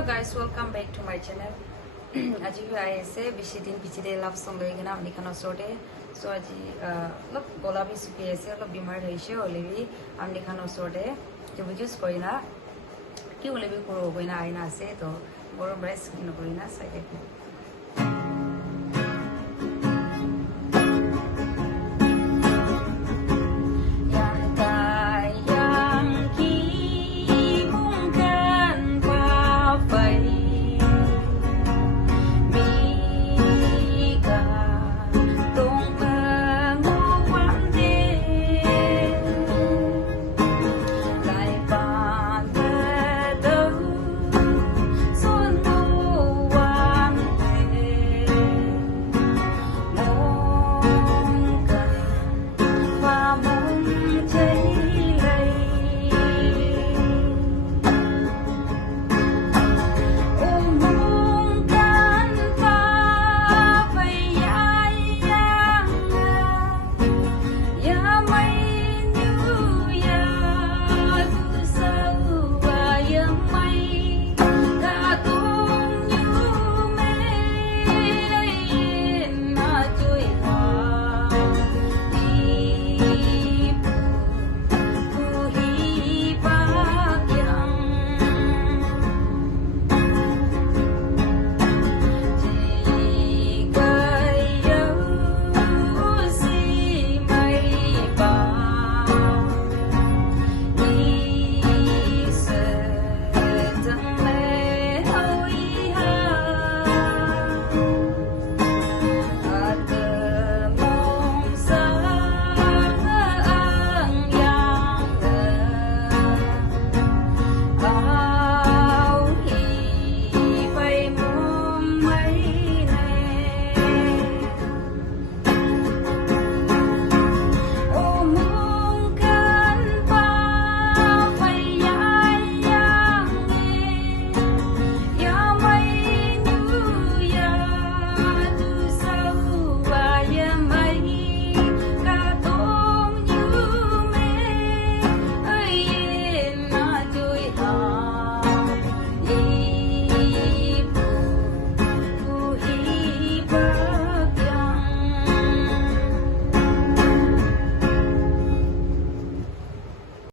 Hello guys, welcome back to my channel. Aji I say bishidin bichide love song loi gina amni khana sorte. So aji look gola bi suki ase look bimar hoise olebi amni khana sorte. Je bujus koina ki olebi koro koina aina ase to boro breast kino koina side